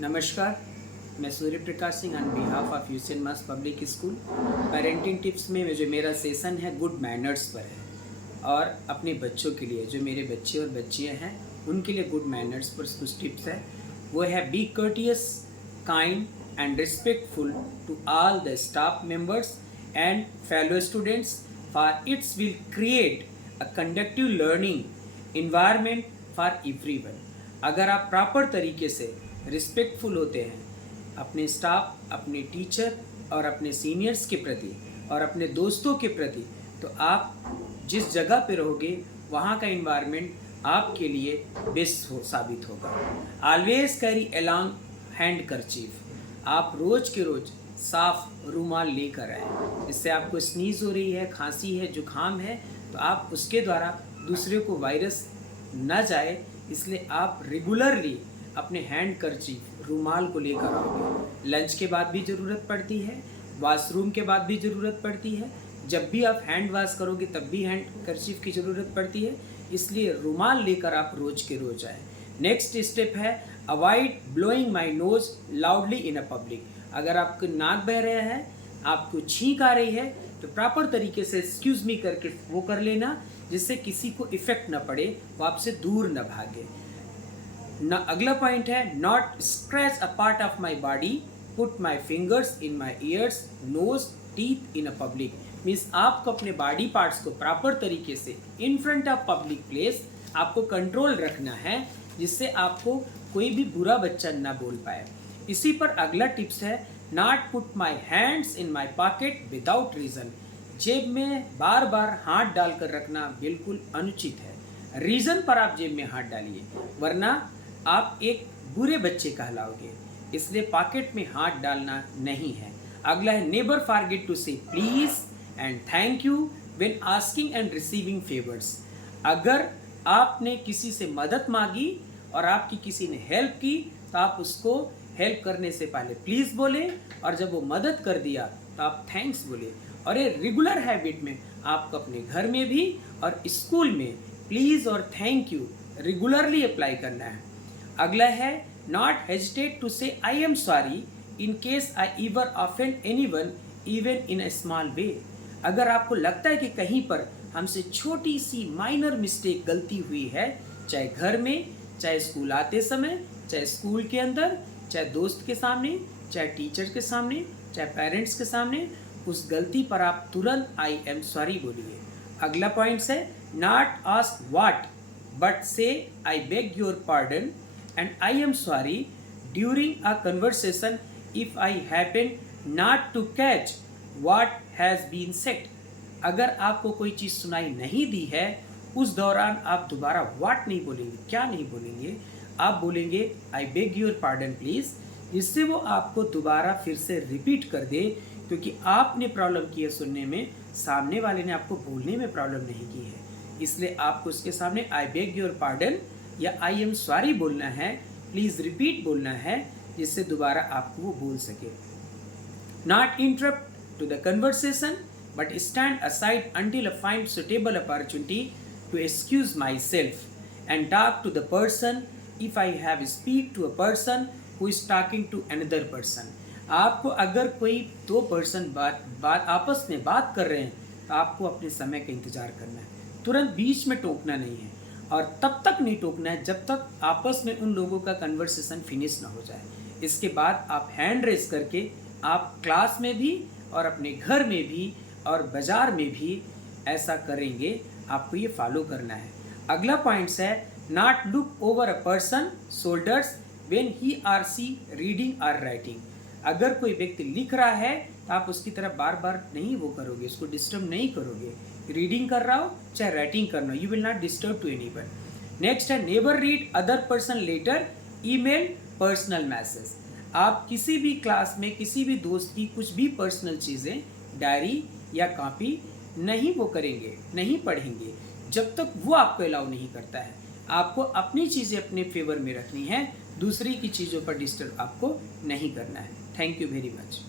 नमस्कार, मैं Surya Prakash Singh on behalf of यूसेन मास पब्लिक स्कूल। पेरेंटिंग टिप्स में जो मेरा सेशन है गुड मैनर्स पर है और अपने बच्चों के लिए जो मेरे बच्चे और बच्चियां हैं उनके लिए गुड मैनर्स पर कुछ टिप्स है। वो है be courteous, kind and respectful to all the staff members and fellow students for its will create a conductive learning environment for everyone. अगर आप प्रॉपर तरीके से रिस्पेक्टफुल होते हैं अपने स्टाफ, अपने टीचर और अपने सीनियर्स के प्रति और अपने दोस्तों के प्रति, तो आप जिस जगह पे रहोगे वहाँ का इन्वायरमेंट आपके लिए बेस्ट साबित होगा। Always carry along handkerchief. आप रोज़ के रोज़ साफ रूमाल लेकर आए। इससे आपको स्नीज हो रही है, खांसी है, जुकाम है, तो आप उसके द्वारा दूसरे को वायरस न जाए, इसलिए आप रेगुलरली अपने हैंड करचीफ रूमाल को लेकर आओगे। लंच के बाद भी ज़रूरत पड़ती है, वॉशरूम के बाद भी ज़रूरत पड़ती है, जब भी आप हैंड वॉश करोगे तब भी हैंड करचीफ की ज़रूरत पड़ती है, इसलिए रूमाल लेकर आप रोज़ के रोज़ आए। नेक्स्ट स्टेप है avoid blowing my nose loudly in a public. अगर आपको नाक बह रहा है, आपको छींक आ रही है, तो प्रॉपर तरीके से एक्सक्यूज़ मी करके वो कर लेना, जिससे किसी को इफ़ेक्ट ना पड़े, वो आपसे दूर न भागे ना। अगला पॉइंट है not scratch a part of my body, put my fingers in my ears, nose, teeth in a public. Means आपको अपने बॉडी पार्ट्स को प्रॉपर तरीके से in front of public place आपको कंट्रोल रखना है, जिससे आपको कोई भी बुरा बच्चा ना बोल पाए। इसी पर अगला टिप्स है not put my hands in my pocket without reason. जेब में बार बार हाथ डालकर रखना बिल्कुल अनुचित है। रीज़न पर आप जेब में हाथ डालिए, वरना आप एक बुरे बच्चे कहलाओगे, इसलिए पॉकेट में हाथ डालना नहीं है। अगला है नेवर फॉरगेट टू से please and thank you when asking and receiving favours. अगर आपने किसी से मदद मांगी और आपकी किसी ने हेल्प की, तो आप उसको हेल्प करने से पहले प्लीज़ बोले, और जब वो मदद कर दिया तो आप थैंक्स बोले। और ये रेगुलर हैबिट में आपको अपने घर में भी और स्कूल में प्लीज़ और थैंक यू रेगुलरली अप्लाई करना है। अगला है नॉट हेजिटेट टू से I am sorry in case I ever offend anyone even in a small way. अगर आपको लगता है कि कहीं पर हमसे छोटी सी माइनर मिस्टेक गलती हुई है, चाहे घर में, चाहे स्कूल आते समय, चाहे स्कूल के अंदर, चाहे दोस्त के सामने, चाहे टीचर के सामने, चाहे पेरेंट्स के सामने, उस गलती पर आप तुरंत आई एम सॉरी बोलिए। अगला पॉइंट है नॉट आस्क व्हाट बट से I beg your pardon and I am sorry during a conversation if I happen not to catch what has been said। अगर आपको कोई चीज़ सुनाई नहीं दी है, उस दौरान आप दोबारा what नहीं बोलेंगे। क्या नहीं बोलेंगे? आप बोलेंगे I beg your pardon please, जिससे वो आपको दोबारा फिर से रिपीट कर दे, क्योंकि आपने प्रॉब्लम की है सुनने में, सामने वाले ने आपको बोलने में प्रॉब्लम नहीं की है। इसलिए आपको उसके सामने I beg your pardon या आई एम सॉरी बोलना है, प्लीज़ रिपीट बोलना है, जिससे दोबारा आपको वो बोल सके। Not interrupt to the conversation but stand aside until a find suitable opportunity to excuse myself and talk to the person if I have speak to a person who is talking to another person. आपको अगर कोई दो person बात आपस में बात कर रहे हैं, तो आपको अपने समय का इंतज़ार करना है, तुरंत बीच में टोकना नहीं है, और तब तक नहीं टोकना है जब तक आपस में उन लोगों का कन्वर्सेशन फिनिश ना हो जाए। इसके बाद आप हैंड रेस करके आप क्लास में भी और अपने घर में भी और बाज़ार में भी ऐसा करेंगे। आपको ये फॉलो करना है। अगला पॉइंट्स है not look over a person shoulders when he or she reading और राइटिंग। अगर कोई व्यक्ति लिख रहा है तो आप उसकी तरफ बार बार नहीं वो करोगे, उसको डिस्टर्ब नहीं करोगे। रीडिंग कर रहा हो चाहे राइटिंग करना हो, you will not disturb to anyone. Next है never read other person letter, email, personal message. आप किसी भी क्लास में किसी भी दोस्त की कुछ भी पर्सनल चीज़ें, डायरी या कॉपी नहीं वो करेंगे, नहीं पढ़ेंगे, जब तक वो आपको अलाउ नहीं करता है। आपको अपनी चीज़ें अपने फेवर में रखनी है, दूसरी की चीज़ों पर डिस्टर्ब आपको नहीं करना है। Thank you very much.